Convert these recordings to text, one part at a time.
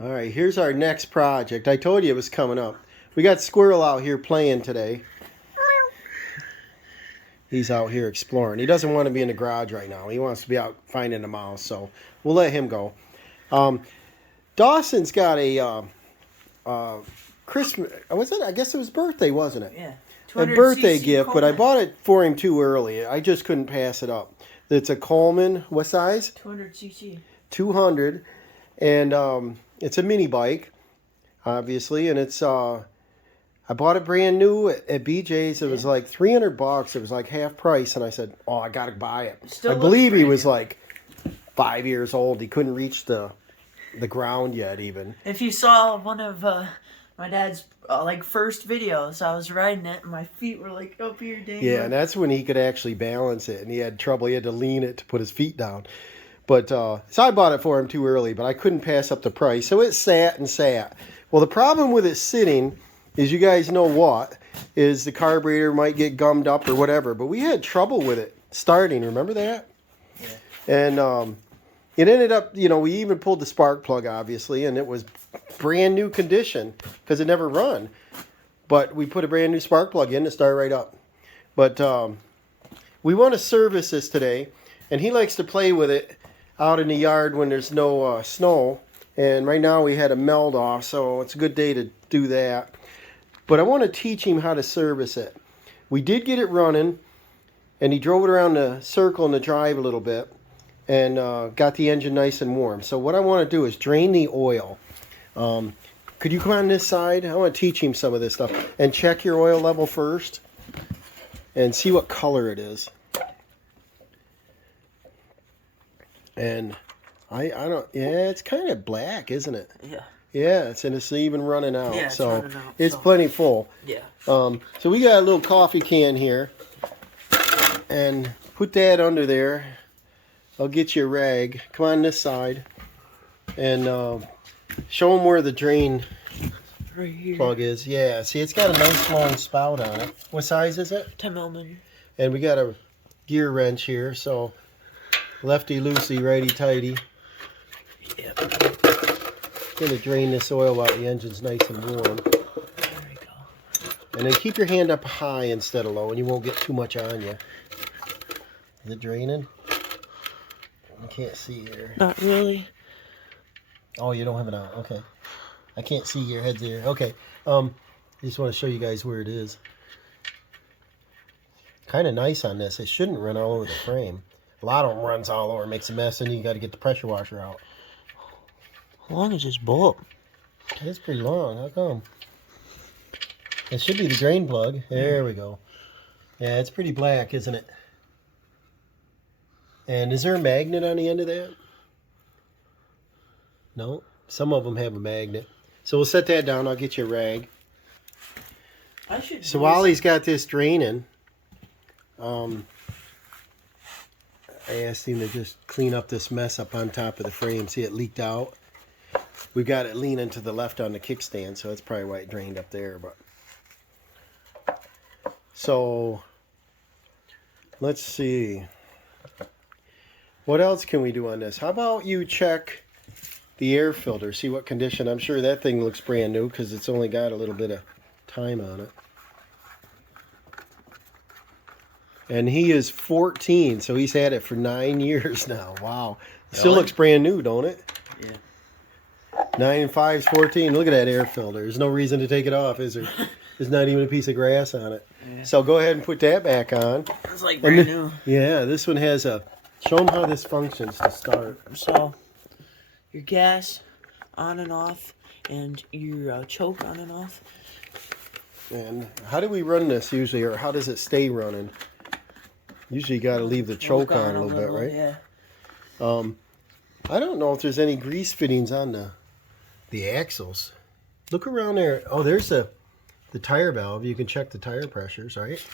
All right, here's our next project. I told you it was coming up. We got Squirrel out here playing today. He's out here exploring. He doesn't want to be in the garage right now. He wants to be out finding a mouse, so we'll let him go. Dawson's got a Christmas. Was it? I guess it was birthday, wasn't it? Yeah. A birthday 200cc gift, Coleman. but I bought it for him too early. I just couldn't pass it up. It's a Coleman. What size? 200cc. 200, and it's a mini bike, obviously, and it's I bought it brand new at BJ's. It was like $300. It was like half price, and I said, "Oh, I gotta buy it." Still I looks believe he brand was new. like 5 years old. He couldn't reach the ground yet, even. If you saw one of my dad's first videos, I was riding it and my feet were like up here dangling. Yeah, and that's when he could actually balance it, and he had trouble. He had to lean it to put his feet down. But so I bought it for him too early, but I couldn't pass up the price. So it sat and sat. Well, the problem with it sitting is, you guys know what, is the carburetor might get gummed up or whatever. But we had trouble with it starting. Remember that? Yeah. And it ended up, we even pulled the spark plug, obviously, and it was brand new condition because it never run. But we put a brand new spark plug in to start right up. But we want to service this today, and he likes to play with it out in the yard when there's no snow. And right now we had a melt off, so it's a good day to do that. But I want to teach him how to service it. We did get it running, and he drove it around the circle and the drive a little bit, and got the engine nice and warm. So what I want to do is drain the oil. Could you come on this side? I want to teach him some of this stuff. And check your oil level first, and see what color it is. And I don't, yeah, it's kind of black, isn't it? Yeah. Yeah, and it's even running out. Yeah, it's so running out, it's so. plenty full. Yeah. So we got a little coffee can here, and put that under there. I'll get you a rag. Come on this side, and show them where the drain Right here. plug is. Yeah, see, it's got a nice long spout on it. What size is it? 10 millimeter. And we got a gear wrench here, so lefty loosey, righty tighty. Yeah. Gonna drain this oil while the engine's nice and warm. There we go. And then keep your hand up high instead of low, and you won't get too much on you. Is it draining? I can't see here. Not really. Oh, you don't have it on. Okay. I can't see your head there. Okay. I just want to show you guys where it is. Kind of nice on this. It shouldn't run all over the frame. A lot of them runs all over, makes a mess, and you got to get the pressure washer out. How long is this bolt? It's pretty long. How come? It should be the drain plug. There we go. Yeah, it's pretty black, isn't it? And is there a magnet on the end of that? No? Some of them have a magnet. So we'll set that down. I'll get you a rag. I should. So while he's got this draining, I asked him to just clean up this mess up on top of the frame. See, it leaked out. We got it leaning to the left on the kickstand, so that's probably why it drained up there. But so let's see. What else can we do on this? How about you check the air filter, see what condition. I'm sure that thing looks brand new because it's only got a little bit of time on it. And he is 14, so he's had it for 9 years now. Wow. It still looks brand new, don't it? Yeah. 9 and 5 is 14. Look at that air filter. There's no reason to take it off, is there? There's not even a piece of grass on it. Yeah. So go ahead and put that back on. It's like brand new. Yeah, this one has a... Show them how this functions to start. So, your gas on and off, and your choke on and off. And how do we run this usually, or how does it stay running? Usually you got to leave the choke on a little bit, right? Yeah. I don't know if there's any grease fittings on the axles. Look around there. Oh, there's the tire valve. You can check the tire pressures, right?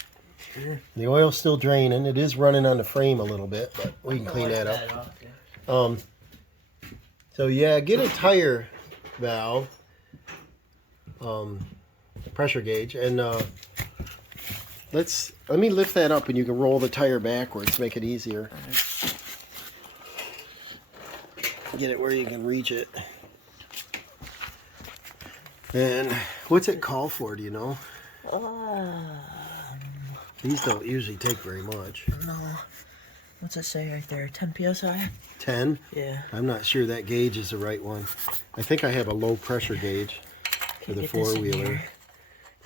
Sure. The oil's still draining. It is running on the frame a little bit, but we can clean that up. Yeah. So yeah, get a tire valve, pressure gauge, and let me lift that up, and you can roll the tire backwards, make it easier. Right. Get it where you can reach it. And what's it called for, do you know? These don't usually take very much. No. What's it say right there? 10 psi? 10? Yeah. I'm not sure that gauge is the right one. I think I have a low pressure gauge for the four-wheeler.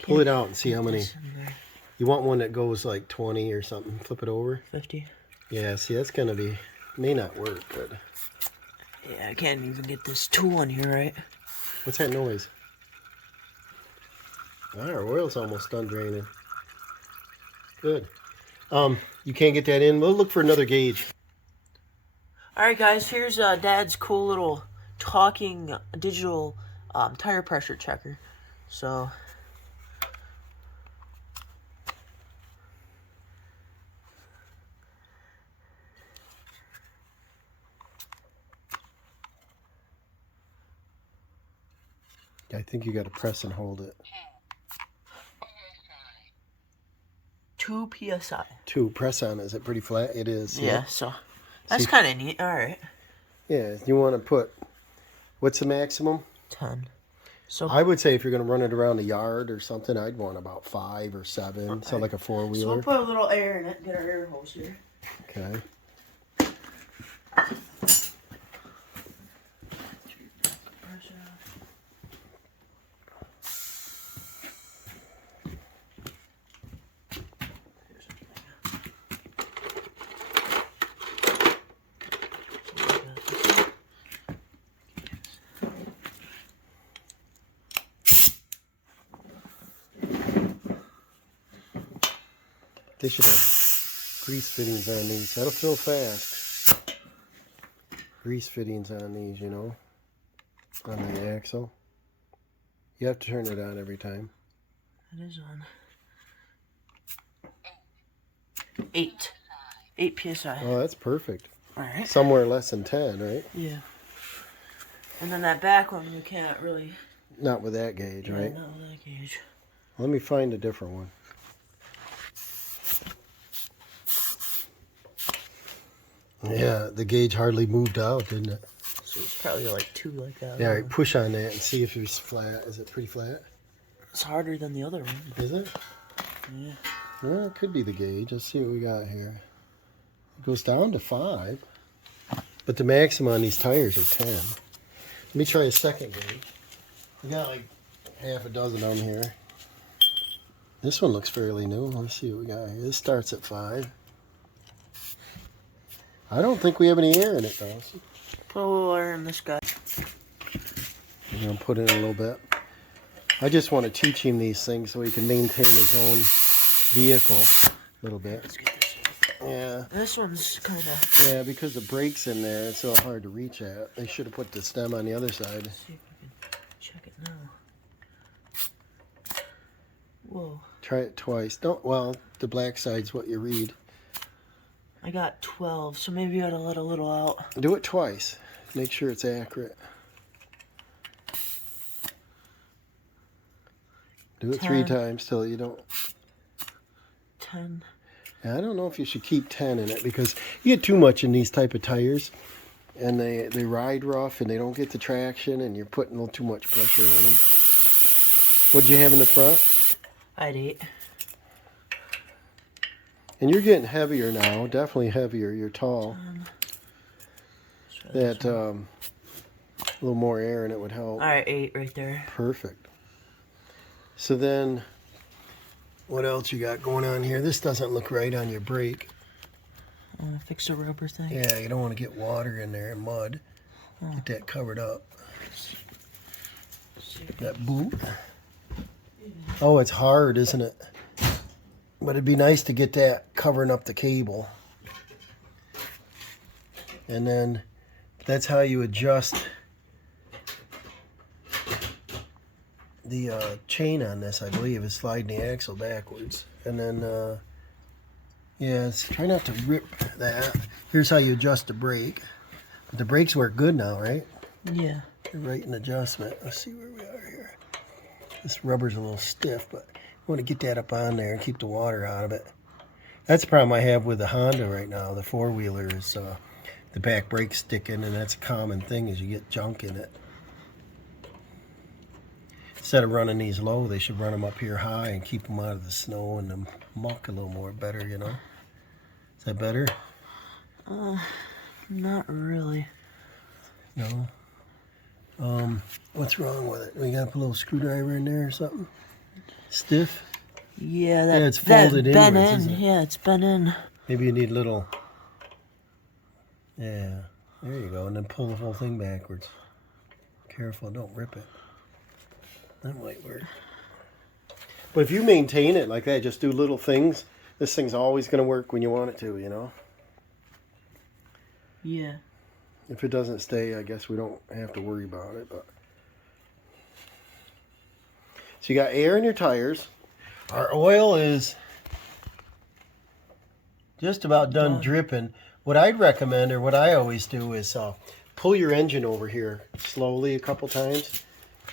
Pull it out and see how many. You want one that goes like 20 or something. Flip it over. 50. Yeah, see, that's going to be, may not work, but. Yeah, I can't even get this tool in here, right? What's that noise? Our oil's almost done draining. Good. You can't get that in. We'll look for another gauge. Alright guys, here's Dad's cool little talking digital tire pressure checker. So I think you got to press and hold it. 2 psi. 2. Press on. Is it pretty flat? It is. Yeah, so that's kind of neat. Alright. Yeah, you want to put, what's the maximum? 10. So I would say if you're going to run it around the yard or something, I'd want about 5 or 7. Okay. So like a four-wheeler. So we'll put a little air in it. Get our air hose here. Okay. They should have grease fittings on these. That'll fill fast. Grease fittings on these, you know, on the axle. You have to turn it on every time. It is on. 8. 8 psi. Oh, that's perfect. Alright. Somewhere less than 10, right? Yeah. And then that back one, you can't really. Not with that gauge, right? Not with that gauge. Let me find a different one. Yeah, the gauge hardly moved out, didn't it? So it's probably like 2 like that. Yeah, right, push on that and see if it's flat. Is it pretty flat? It's harder than the other one. Is it? Yeah. Well, it could be the gauge. Let's see what we got here. It goes down to 5. But the maximum on these tires are 10. Let me try a second gauge. We got like half a dozen of them here. This one looks fairly new. Let's see what we got here. This starts at 5. I don't think we have any air in it, though. Put a little air in this guy. I'm going to put in a little bit. I just want to teach him these things so he can maintain his own vehicle a little bit. Let's get this. Yeah. This one's kind of. Yeah, because the brakes in there, it's so hard to reach at. They should have put the stem on the other side. Let's see if we can check it now. Whoa. Try it twice. Don't. Well, the black side's what you read. I got 12, so maybe you ought to let a little out. Do it twice. Make sure it's accurate. Do it 3 times till you don't. 10. I don't know if you should keep 10 in it because you get too much in these type of tires and they ride rough and they don't get the traction and you're putting a little too much pressure on them. What'd you have in the front? I had 8. And you're getting heavier now, definitely heavier. You're tall. That a little more air and it would help. Alright, 8 right there. Perfect. So then, what else you got going on here? This doesn't look right on your brake. Fix the rubber thing. Yeah, you don't want to get water in there and mud. Get that covered up. That boot. Oh, it's hard, isn't it? But it'd be nice to get that covering up the cable. And then that's how you adjust the chain on this, I believe, is sliding the axle backwards. And then, yeah, try not to rip that. Here's how you adjust the brake. But the brakes work good now, right? Yeah. They're right in adjustment. Let's see where we are here. This rubber's a little stiff, but I want to get that up on there and keep the water out of it. That's the problem I have with the Honda right now. The four-wheeler is the back brake sticking, and that's a common thing is you get junk in it. instead of running these low, they should run them up here high and keep them out of the snow and the muck a little more better, you know? Is that better? Not really. No? What's wrong with it? We gotta put a little screwdriver in there or something? Stiff? Yeah, it's folded bent inwards, in. isn't it? Yeah, it's bent in. Maybe you need a little... Yeah, there you go. And then pull the whole thing backwards. Careful, don't rip it. That might work. But if you maintain it like that, just do little things, this thing's always going to work when you want it to, you know? Yeah. If it doesn't stay, I guess we don't have to worry about it. But so you got air in your tires. Our oil is just about done dripping. What I'd recommend, or what I always do, is pull your engine over here slowly a couple times,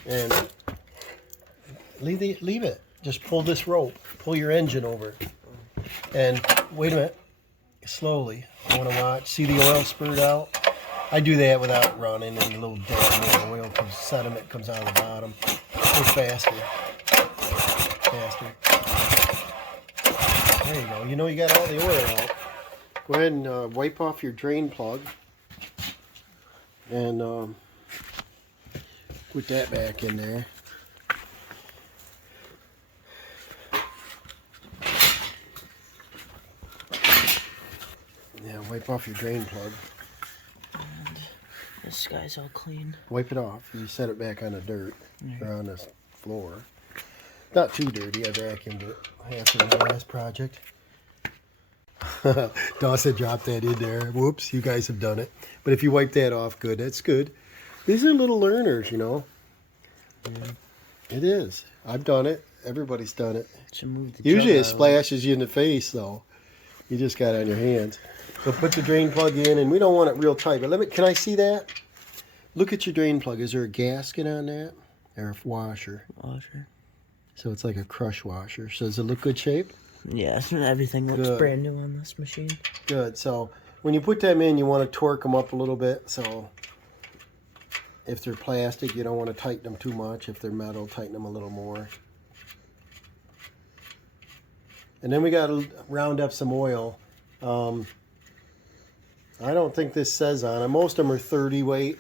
and leave it. Just pull this rope. Pull your engine over, and wait a minute. Slowly. I want to watch. See the oil spurt out. I do that without running, and a little damn oil sediment comes out of the bottom. Go faster. Faster. There you go. You know you got all the oil out. Go ahead and wipe off your drain plug. And put that back in there. Yeah, wipe off your drain plug. And this guy's all clean. Wipe it off. You set it back on the dirt or on the floor. Not too dirty. I vacuumed it after the last project. Dawson dropped that in there. Whoops, you guys have done it. But if you wipe that off, good. That's good. These are little learners, you know. Yeah, it is. I've done it. Everybody's done it. Usually it splashes you in the face, though. You just got it on your hands. So put the drain plug in, and we don't want it real tight. But can I see that? Look at your drain plug. Is there a gasket on that? Or a washer? Washer. So it's like a crush washer. So does it look good shape? Yeah, everything looks brand new on this machine. Good. So when you put them in, you want to torque them up a little bit. So if they're plastic, you don't want to tighten them too much. If they're metal, tighten them a little more. And then we got to round up some oil. I don't think this says on it. Most of them are 30 weight,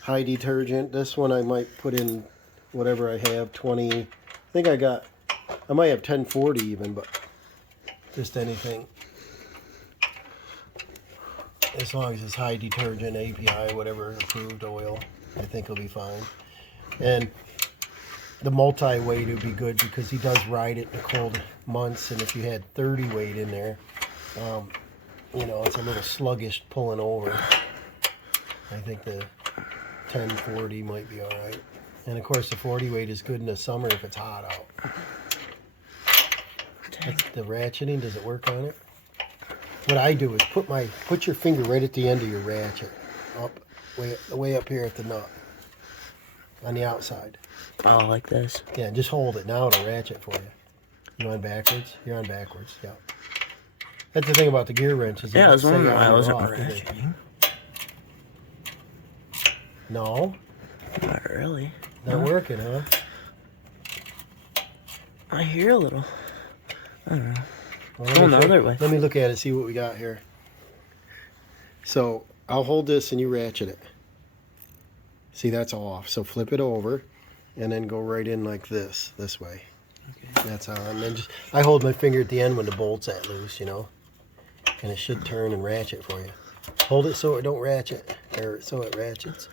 high detergent. This one I might put in whatever I have, 20. I think I might have 1040 even, but just anything. As long as it's high detergent, API, whatever approved oil, I think it'll be fine. And the multi-weight would be good because he does ride it in the cold months, and if you had 30 weight in there, you know, it's a little sluggish pulling over. I think the 1040 might be all right. And of course the 40 weight is good in the summer if it's hot out. That's the ratcheting, does it work on it? What I do is put your finger right at the end of your ratchet, way up here at the nut, on the outside. Oh, like this? Yeah, just hold it. Now it'll ratchet for you. You on backwards? You're on backwards, yeah. That's the thing about the gear wrenches. Yeah, I was wondering why I wasn't ratcheting. No? Not really. Not working, huh? I hear a little. I don't know. Well, Going the other way. Let me look at it, see what we got here. So, I'll hold this and you ratchet it. See, that's off. So flip it over and then go right in like this way. Okay. That's on. And then I hold my finger at the end when the bolt's at loose, you know. And it should turn and ratchet for you. Hold it so it don't ratchet, or so it ratchets.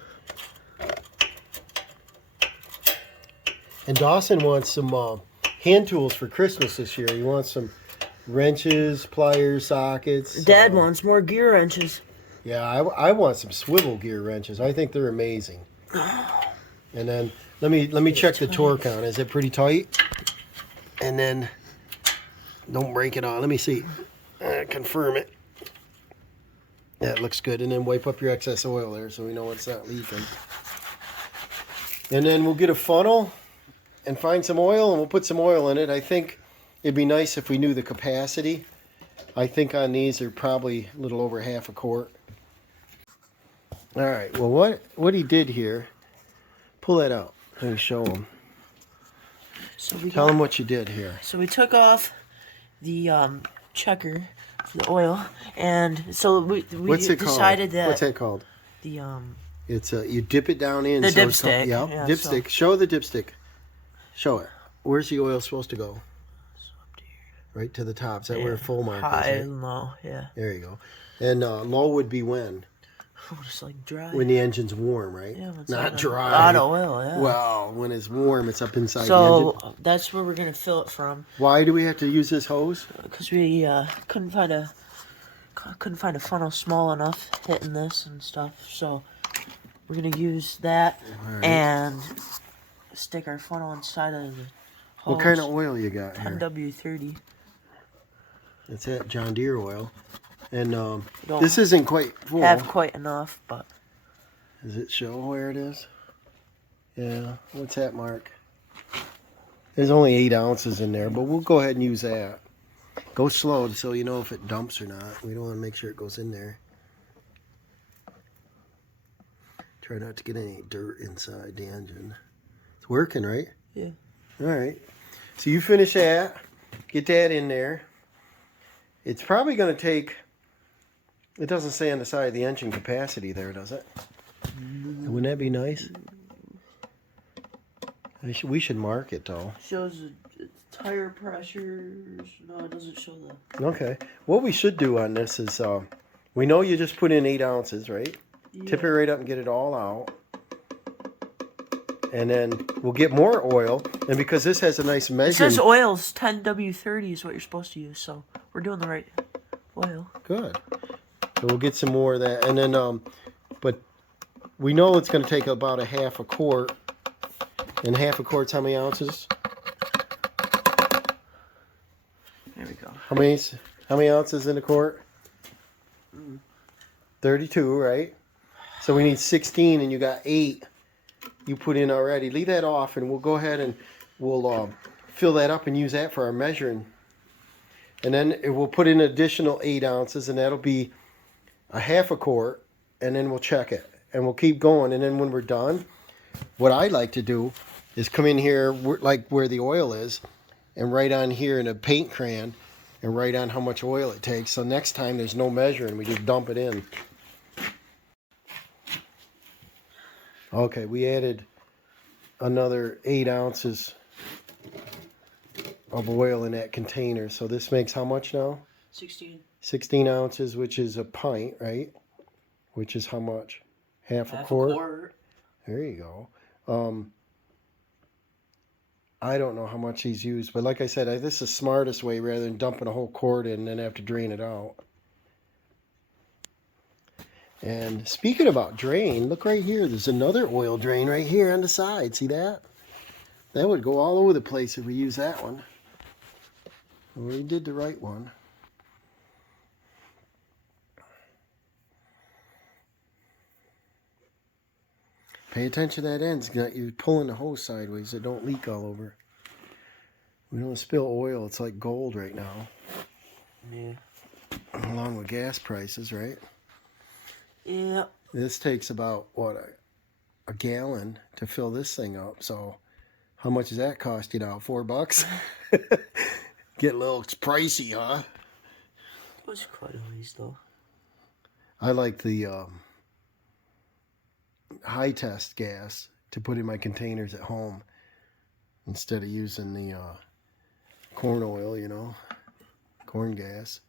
And Dawson wants some hand tools for Christmas this year. He wants some wrenches, pliers, sockets. Dad wants more gear wrenches. Yeah, I want some swivel gear wrenches. I think they're amazing. And then let me check the torque on. Is it pretty tight? And then don't break it on. Let me see. Confirm it. Yeah, it looks good. And then wipe up your excess oil there so we know it's not leaking. And then we'll get a funnel and find some oil, and we'll put some oil in it. I think it'd be nice if we knew the capacity. I think on these they're probably a little over half a quart. All right, well, what he did here, pull that out. Let me show him. So we Tell them what you did here. So we took off the checker for the oil, and so we What's it decided called? that What's that called? the It's you dip it down in. The so it's dipstick. Yep, Yeah, dipstick. Show the dipstick. Show it. Where's the oil supposed to go? Right to the top. Is that where full mark high, is? Right? low, yeah. There you go. And low would be when? It's like dry. When the engine's warm, right? Yeah, when it's not out dry. Out of oil, yeah. Well, when it's warm, it's up inside the engine. So that's where we're gonna fill it from. Why do we have to use this hose? Because we couldn't find a funnel small enough hitting this and stuff. So we're gonna use that and stick our funnel inside of the hose. What kind of oil you got here? NW30. That's it, John Deere oil. And this isn't quite full. Have quite enough, but Does it show where it is? Yeah. What's that mark? There's only 8 ounces in there, but we'll go ahead and use that. Go slow so you know if it dumps or not. We don't want to make sure it goes in there. Try not to get any dirt inside the engine. It's working, right? yeah. All right. So you finish that. Get that in there. It's probably going to take... It doesn't say on the side of the engine capacity there, does it? Wouldn't that be nice? We should mark it, though. Shows the tire pressures. No, it doesn't show that. Okay. What we should do on this is... we know you just put in 8 ounces, right? Yeah. Tip it right up and get it all out. And then we'll get more oil. And because this has a nice It measuring... says oil's 10W30 is what you're supposed to use, so we're doing the right oil. Good. So we'll get some more of that. And then, but we know it's going to take about a half a quart. And half a quart's how many ounces? There we go. How many ounces in a quart? 32, right? So we need 16 and you got 8 you put in already. Leave that off and we'll go ahead and we'll fill that up and use that for our measuring. And then we'll put in an additional 8 ounces and that'll be a half a quart, and then we'll check it. And we'll keep going, and then when we're done, what I like to do is come in here like where the oil is and write on here in a paint crayon and write on how much oil it takes. So next time there's no measuring, we just dump it in. Okay, we added another 8 ounces of oil in that container. So this makes how much now? 16. 16 ounces, which is a pint, right? Which is how much? Half a quart? There you go. I don't know how much he's used, but like I said, this is the smartest way rather than dumping a whole quart in and then have to drain it out. And speaking about drain, look right here. There's another oil drain right here on the side. See that? That would go all over the place if we use that one. We did the right one. Pay attention to that end. You're pulling the hose sideways so it don't leak all over. We don't spill oil. It's like gold right now. Yeah. Along with gas prices, right? Yeah. This takes about, what, a gallon to fill this thing up. So how much does that cost you now? $4? Get a little pricey, huh? It was quite a ways, though. I like the high test gas to put in my containers at home instead of using the corn oil, you know, corn gas.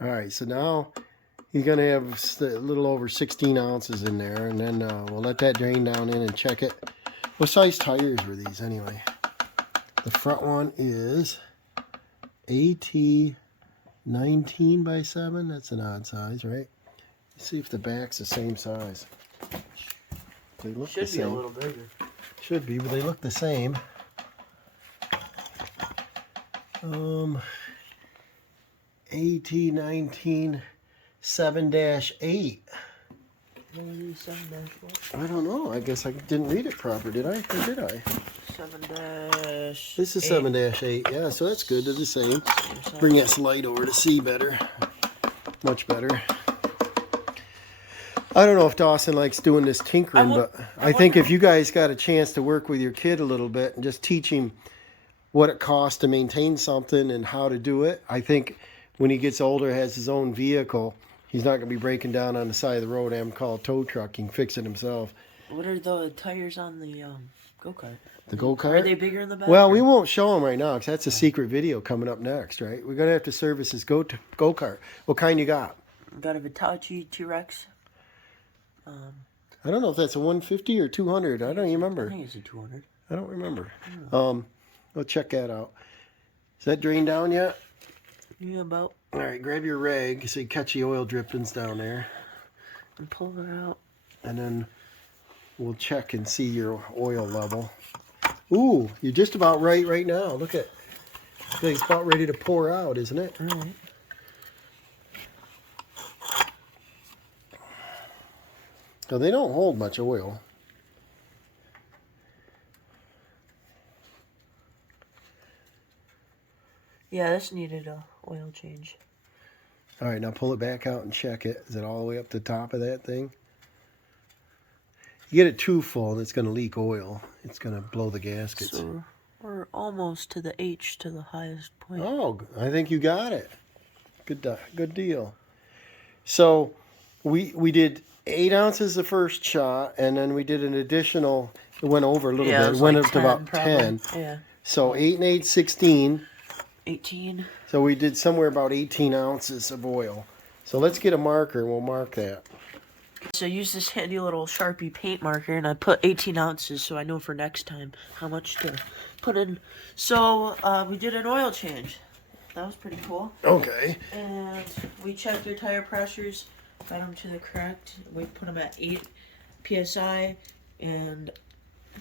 All right, so now you're going to have a little over 16 ounces in there, and then we'll let that drain down in and check it. What size tires were these anyway? The front one is AT 19 by 7. That's an odd size, right? Let's see if the back's the same size. They look the same. Should be a little bigger. Should be, but they look the same. AT 19 7-8. I don't know. I guess I didn't read it proper, did I? Or did I? 7-8. This is 7-8. Yeah, so that's good. They're the same. Bring that slide over to see better. Much better. I don't know if Dawson likes doing this tinkering, but I think if you guys got a chance to work with your kid a little bit and just teach him what it costs to maintain something and how to do it, I think when he gets older, has his own vehicle, he's not going to be breaking down on the side of the road and call a tow truck. He can fix it himself. What are the tires on the go-kart? The go-kart? Are they bigger in the back? Well, we won't show him right now because that's a secret video coming up next, right? We're going to have to service his go-kart. What kind you got? Got a Vitachi T-Rex. I don't know if that's a 150 or 200. I don't even remember. I think it's a 200. I don't remember. We'll check that out. Is that drained down yet? Yeah, about. All right, grab your rag so you catch the oil drippings down there. And pull her out. And then we'll check and see your oil level. Ooh, you're just about right now. Look at, it's about ready to pour out, isn't it? All right. So they don't hold much oil. Yeah, this needed a oil change. All right, now pull it back out and check it. Is it all the way up to the top of that thing? You get it too full and it's going to leak oil. It's going to blow the gaskets. So we're almost to the H, to the highest point. Oh, I think you got it. Good deal. So we did 8 ounces the first shot, and then we did an additional, it went over a little bit. It went up to about 10. Yeah. So 8 and 8, 16. 18. So we did somewhere about 18 ounces of oil. So let's get a marker and we'll mark that. So I use this handy little Sharpie paint marker, and I put 18 ounces so I know for next time how much to put in. So we did an oil change. That was pretty cool. Okay. And we checked their tire pressures, got them to the correct. We put them at 8 psi, and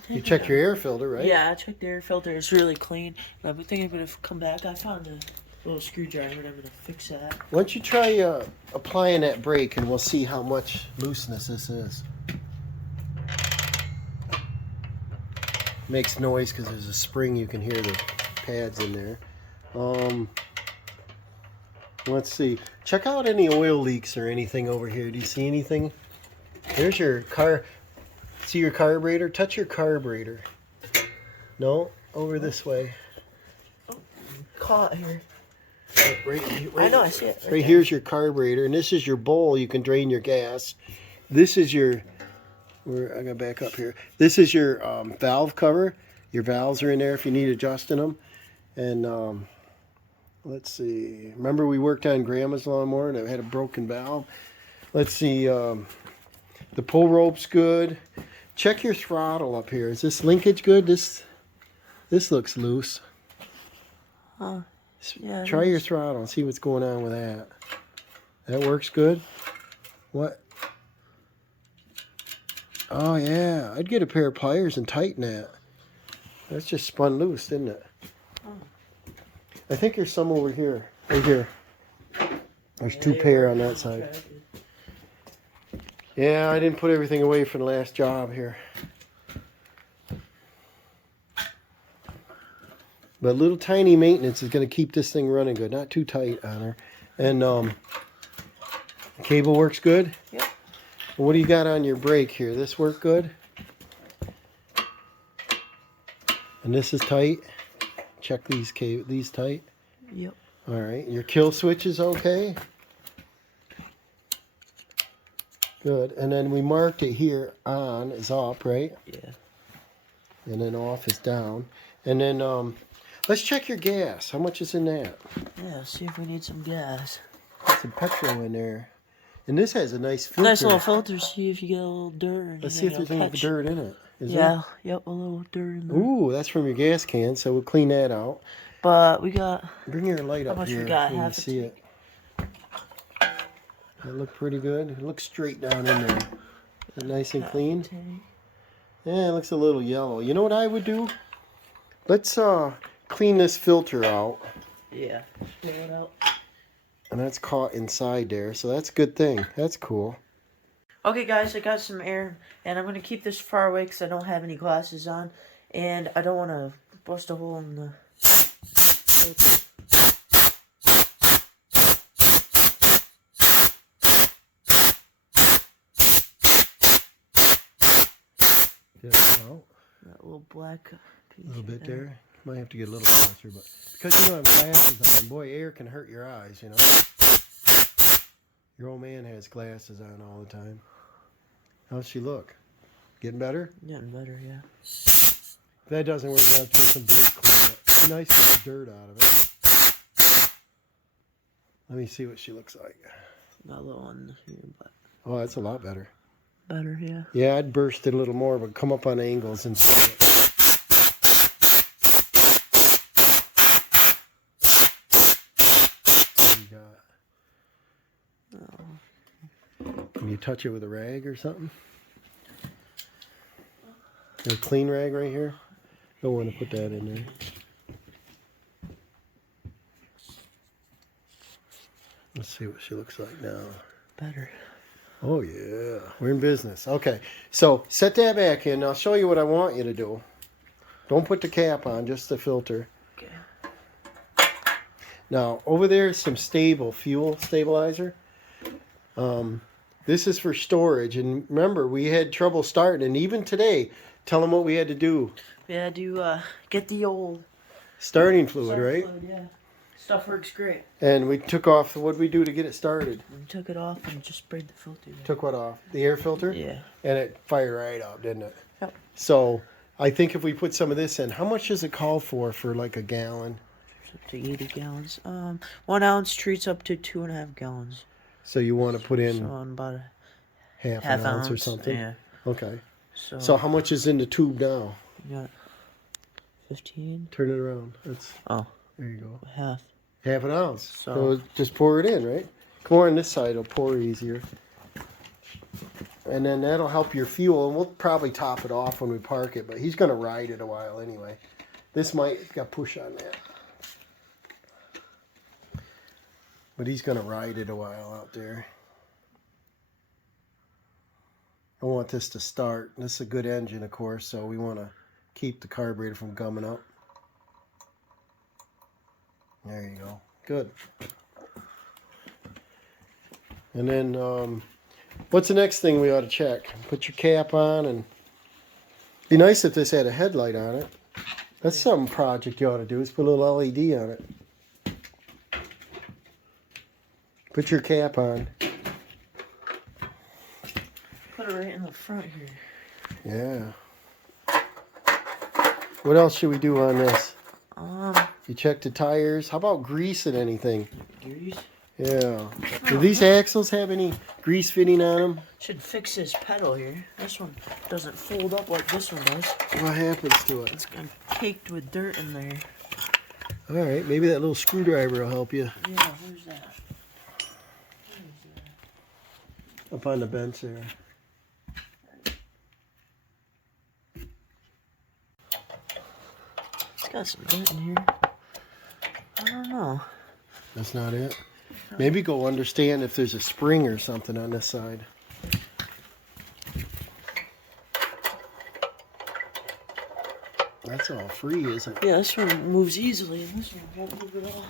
You checked your air filter, right? yeah, I checked the air filter. It's really clean. And I'm thinking I'm gonna come back. I found a little screwdriver, and I'm gonna fix that. Why don't you try applying that brake, and we'll see how much looseness this is. Makes noise because there's a spring. You can hear the pads in there. Let's see. Check out any oil leaks or anything over here. Do you see anything? There's your car. See your carburetor? Touch your carburetor. No? Over this way. Caught here. Right, I know, I see it. Right here's your carburetor, and this is your bowl. You can drain your gas. This is your. I'm gonna back up here. This is your valve cover. Your valves are in there if you need adjusting them. And let's see. Remember we worked on Grandma's lawnmower and it had a broken valve. Let's see. The pull rope's good. Check your throttle up here. Is this linkage good? This looks loose. Yeah. Try your throttle and see what's going on with that. That works good. What? Oh yeah, I'd get a pair of pliers and tighten that. That's just spun loose, didn't it? I think there's some over here. Right here. There's 2 pair on that side. Yeah, I didn't put everything away for the last job here. But little tiny maintenance is going to keep this thing running good. Not too tight on her. And the cable works good? Yep. What do you got on your brake here? This work good? And this is tight? Check these tight? Yep. All right. Your kill switch is okay? Good. And then we marked it here. On is up, right? Yeah. And then off is down. And then let's check your gas. How much is in that? Yeah, see if we need some gas. Some petrol in there. And this has a nice filter. Nice little filter, see if you get a little dirt. Let's see if there's any dirt in it. Is yeah, yep, a little dirt in there. Ooh, that's from your gas can, so we'll clean that out. But we got... Bring your light up much here we got? so you can Half a see it. That look pretty good. It looks straight down in there. Is it nice and clean? Yeah, it looks a little yellow. You know what I would do? Let's clean this filter out. Yeah, pull it out. And that's caught inside there, so that's a good thing. That's cool. Okay, guys, I got some air, and I'm going to keep this far away because I don't have any glasses on, and I don't want to bust a hole in the... Did it come out? That little black piece. A little bit there. there. Might have to get a little closer, but because you don't have glasses on, boy, air can hurt your eyes, you know. Your old man has glasses on all the time. How's she look? Getting better? Getting better, yeah. If that doesn't work, I'll put some dirt clean it. It's nice to get dirt out of it. Let me see what she looks like. Got a little one here, but Oh, that's a lot better. better, yeah. Yeah, I'd burst it a little more, but come up on angles and see it. What you got? Oh. Can you touch it with a rag or something? A clean rag right here? Don't want to put that in there. Let's see what she looks like now. Better. Oh yeah, we're in business. Okay, so set that back in. I'll show you what I want you to do. Don't put the cap on, just the filter. Okay. Now, over there is some fuel stabilizer. This is for storage. And remember, we had trouble starting. And even today, tell them what we had to do. We had to get the old Starting fluid, right? fluid, yeah. Stuff works great. And we took off, what did we do to get it started? We took it off and just sprayed the filter there. Took what off? The air filter? Yeah. And it fired right up, didn't it? Yep. So, I think if we put some of this in, how much does it call for like a gallon? It's up to 80 gallons. 1 ounce treats up to 2.5 gallons. So you want to put in So on about a half half an ounce or something? Yeah. Okay. So, So how much is in the tube now? we got 15. Turn it around. That's Oh, there you go. half. Half an ounce. So- So just pour it in, right? Come on this side, it'll pour easier. And then that'll help your fuel, and we'll probably top it off when we park it, but he's gonna ride it a while anyway. This might got push on that. But he's gonna ride it a while out there. I want this to start. This is a good engine, of course, so we want to keep the carburetor from gumming up. There you go. Good. And then, what's the next thing we ought to check? Put your cap on, and be nice if this had a headlight on it. That's some project you ought to do, is put a little LED on it. Put your cap on. Put it right in the front here. Yeah. What else should we do on this? Um, You check the tires. How about greasing anything? grease. Yeah. Do these axles have any grease fitting on them? Should fix this pedal here. This one doesn't fold up like this one does. What happens to it? It's got caked with dirt in there. All right, maybe that little screwdriver will help you. Yeah, where's that? Up on the bench there. It's got some dirt in here. I don't know. That's not it. Maybe go understand if there's a spring or something on this side. That's all free, isn't it? Yeah, this one moves easily, and this one won't move at all.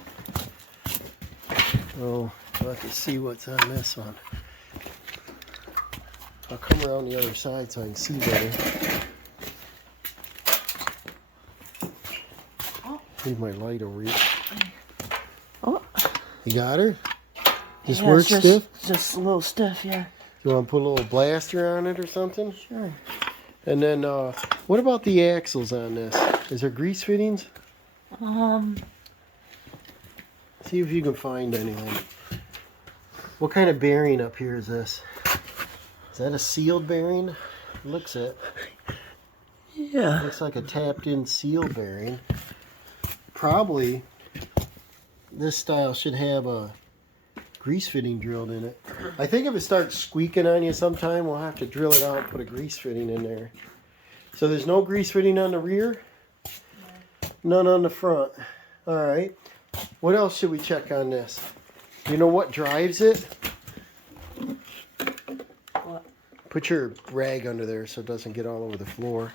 Oh, we'll have to see what's on this one. I'll come around the other side so I can see better. Oh. Leave my light over here. Oh. You got her? This Yeah, works it's stiff? just a little stiff, yeah. You want to put a little blaster on it or something? Sure. And then, what about the axles on this? Is there grease fittings? See if you can find anything. What kind of bearing up here is this? Is that a sealed bearing? Looks it. Yeah. Looks like a tapped-in seal bearing. Probably this style should have a grease fitting drilled in it. I think if it starts squeaking on you sometime, we'll have to drill it out and put a grease fitting in there. So there's no grease fitting on the rear? None on the front. All right. What else should we check on this? You know what drives it? What? Put your rag under there so it doesn't get all over the floor.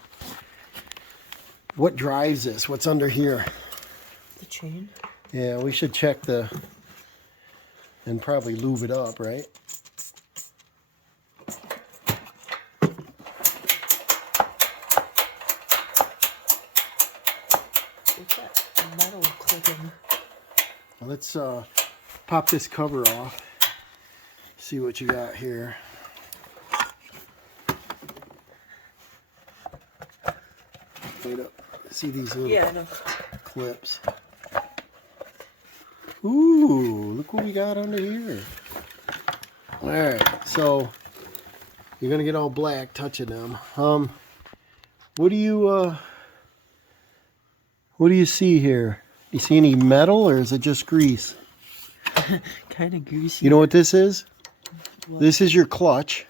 What drives this? What's under here? The chain. Yeah, we should check and probably lube it up, right? lithium. Let's pop this cover off. See what you got here. Wait up. See these little clips. Ooh, look what we got under here. All right, so you're gonna get all black touching them. What do you see here? You see any metal, or is it just grease? Kind of greasy. You know what this is? What? This is your clutch.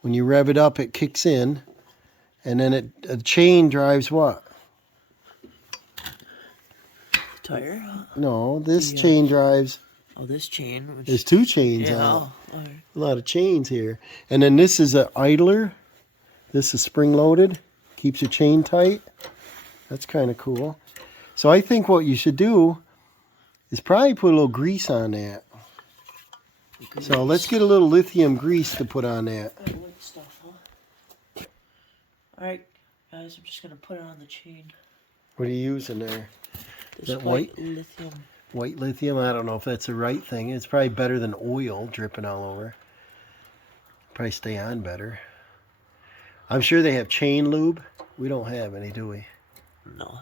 When you rev it up, it kicks in, and then a chain drives what? Tire? No, this chain drives. Oh, this chain. There's two chains on it. All right. A lot of chains here. And then this is an idler. This is spring loaded. Keeps your chain tight. That's kind of cool. So I think what you should do is probably put a little grease on that. So let's get a little lithium grease to put on that. Stuff, huh? Alright, guys, I'm just going to put it on the chain. What are you using there? This that white lithium. White lithium? I don't know if that's the right thing. It's probably better than oil dripping all over. Probably stay on better. I'm sure they have chain lube. We don't have any, do we? No.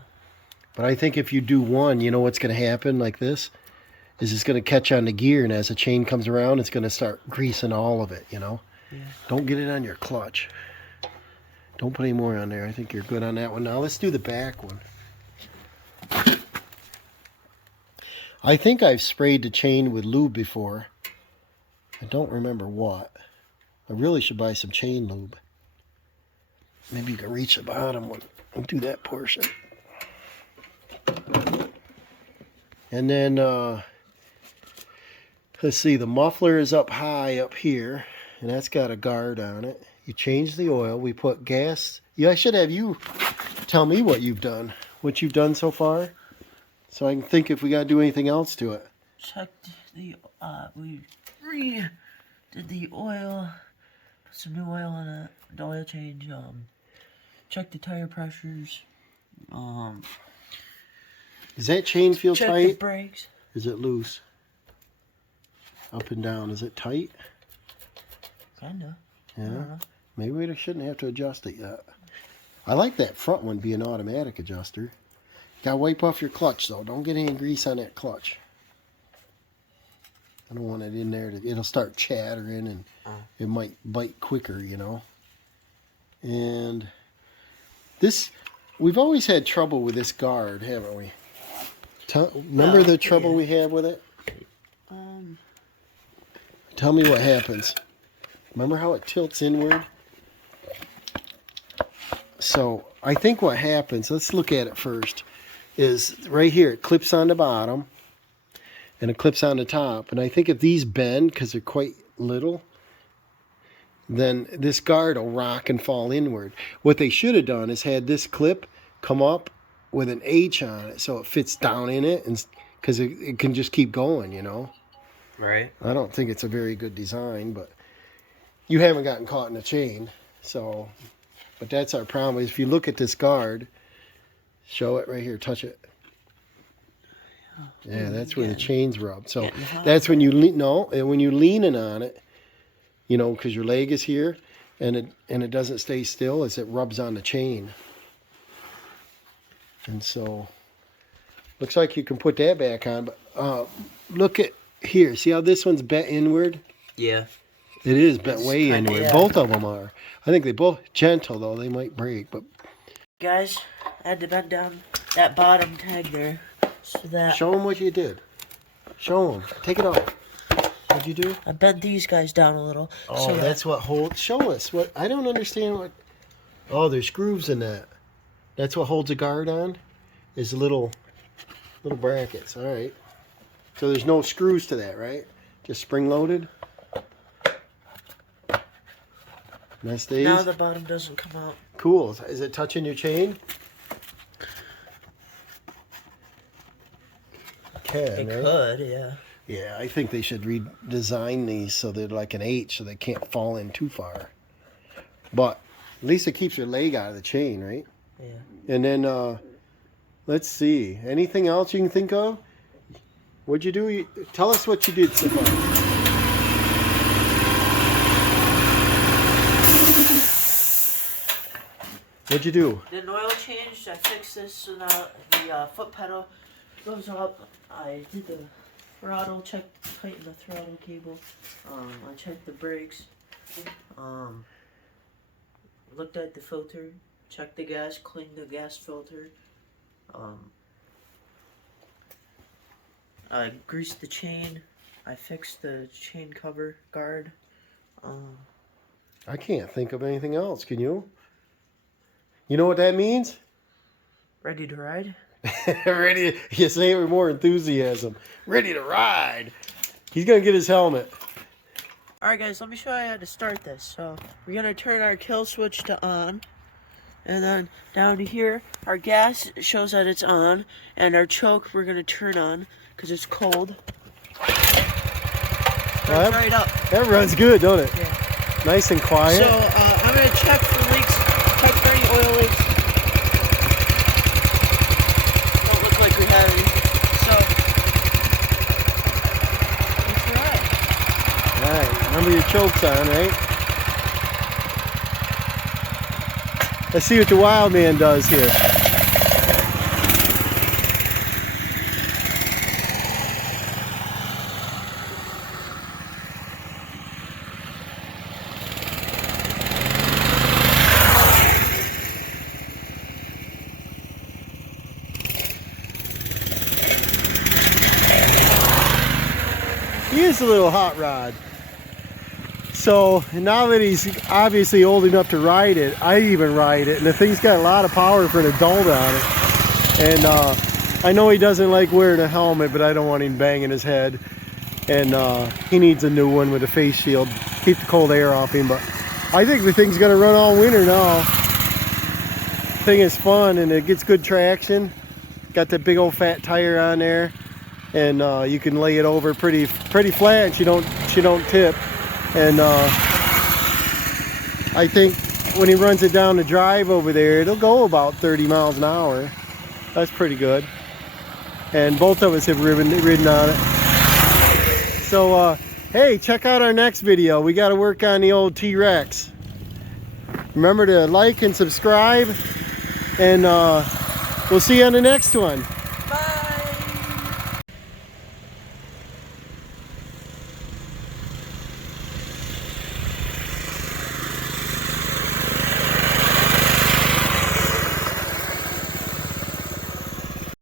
But I think if you do one, you know what's going to happen like this? Is it's going to catch on the gear, and as the chain comes around, it's going to start greasing all of it, you know? Yeah. Don't get it on your clutch. Don't put any more on there. I think you're good on that one. Now let's do the back one. I think I've sprayed the chain with lube before. I don't remember what. I really should buy some chain lube. Maybe you can reach the bottom one and do that portion. And then, let's see, the muffler is up high up here, and that's got a guard on it. You change the oil. We put gas. Yeah, I should have you tell me what you've done so far, so I can think if we got to do anything else to it. Checked the, we did the oil, put some new oil in it, the oil change, checked the tire pressures, Does that chain feel checked tight? the brakes. Is it loose? Up and down. Is it tight? Kinda. Yeah. Maybe we shouldn't have to adjust it yet. I like that front one being an automatic adjuster. Gotta wipe off your clutch though. Don't get any grease on that clutch. I don't want it in there. It'll start chattering and it might bite quicker, you know. And this, we've always had trouble with this guard, haven't we? Remember the trouble we had with it? Tell me what happens. Remember how it tilts inward? So I think what happens, let's look at it first, is right here it clips on the bottom and it clips on the top. And I think if these bend, because they're quite little, then this guard will rock and fall inward. What they should have done is had this clip come up with an H on it so it fits down in it, and because it can just keep going, you know. Right. I don't think it's a very good design, but you haven't gotten caught in a chain, so. But that's our problem. Is if you look at this guard, show it right here, touch it. Yeah, that's where the chains rub. So that's when you lean. No, and when you're leaning on it, you know, because your leg is here, and it doesn't stay still as it rubs on the chain. And so, looks like you can put that back on. But look at here. See how this one's bent inward? Yeah. It is bent way inward. Yeah. Both of them are. I think they both gentle though. They might break, but Guys, I had to bend down that bottom tag there so that show them what you did. Show them. Take it off. What'd you do? I bent these guys down a little. Oh, so that's what holds. Show us what. I don't understand what. Oh, there's grooves in that. That's what holds a guard on. Is little brackets. All right. So there's no screws to that, right? Just spring loaded. And that stays. now the bottom doesn't come out. Cool. Is it touching your chain? It Right? could, yeah. Yeah, I think they should redesign these so they're like an H so they can't fall in too far. But at least it keeps your leg out of the chain, right? Yeah. And then Let's see. Anything else you can think of? What'd you do? Tell us what you did so far. What'd you do? Did an oil change. I fixed this so now the foot pedal goes up. I did the throttle, tightened the throttle cable. I checked the brakes. Looked at the filter, checked the gas, cleaned the gas filter. I greased the chain. I fixed the chain cover guard. I can't think of anything else. Can you? You know what that means? Ready to ride? Ready. You say it with more enthusiasm. Ready to ride. He's gonna get his helmet. Alright guys, let me show you how to start this. So we're gonna turn our kill switch to on, and then down here our gas shows that it's on, and our choke we're gonna turn on because it's cold. Well, Right up. That runs good, don't it? Yeah. Nice and quiet. So I'm gonna check for leaks, check for any oil leaks. Don't look like we have any. So let's ride. Alright, remember your choke's on, right? Let's see what the wild man does here. He is a little hot rod. So now that he's obviously old enough to ride it, I even ride it, and the thing's got a lot of power for an adult on it. And I know he doesn't like wearing a helmet, but I don't want him banging his head. And he needs a new one with a face shield, keep the cold air off him. But I think the thing's gonna run all winter now. The thing is fun, and it gets good traction. Got that big old fat tire on there, and you can lay it over pretty flat, and she don't tip. And I think when he runs it down the drive over there, it'll go about 30 miles an hour. That's pretty good. And both of us have ridden on it. So hey, check out our next video. We got to work on the old T-Rex. Remember to like and subscribe, and we'll see you on the next one.